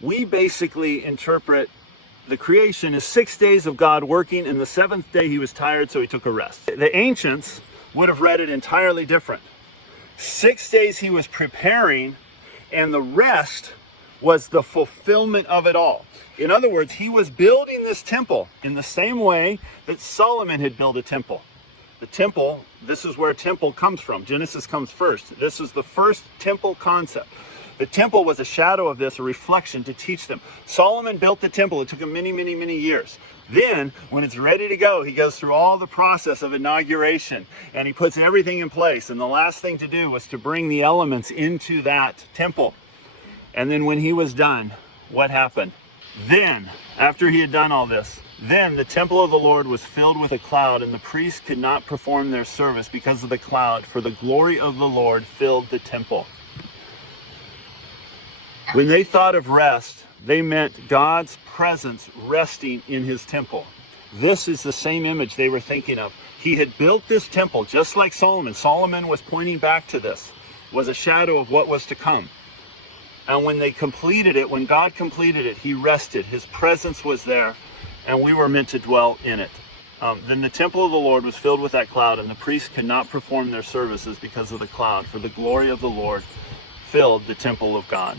We basically interpret the creation as 6 days of God working, and the seventh day he was tired, so he took a rest. The ancients would have read it entirely different. 6 days he was preparing, and the rest was the fulfillment of it all. In other words, he was building this temple in the same way that Solomon had built a temple. The temple, this is where temple comes from. Genesis comes first. This is the first temple concept. The temple was a shadow of this, a reflection to teach them. Solomon built the temple. It took him many, many, many years. Then, when it's ready to go, he goes through all the process of inauguration, and he puts everything in place. And the last thing to do was to bring the elements into that temple. And then when he was done, what happened? Then, after he had done all this, then the temple of the Lord was filled with a cloud, and the priests could not perform their service because of the cloud, for the glory of the Lord filled the temple. When they thought of rest, they meant God's presence resting in his temple. This is the same image they were thinking of. He had built this temple just like Solomon. Solomon was pointing back to this, was a shadow of what was to come. And when they completed it, when God completed it, he rested. His presence was there, and we were meant to dwell in it. Then the temple of the Lord was filled with that cloud, and the priests could not perform their services because of the cloud, for the glory of the Lord filled the temple of God.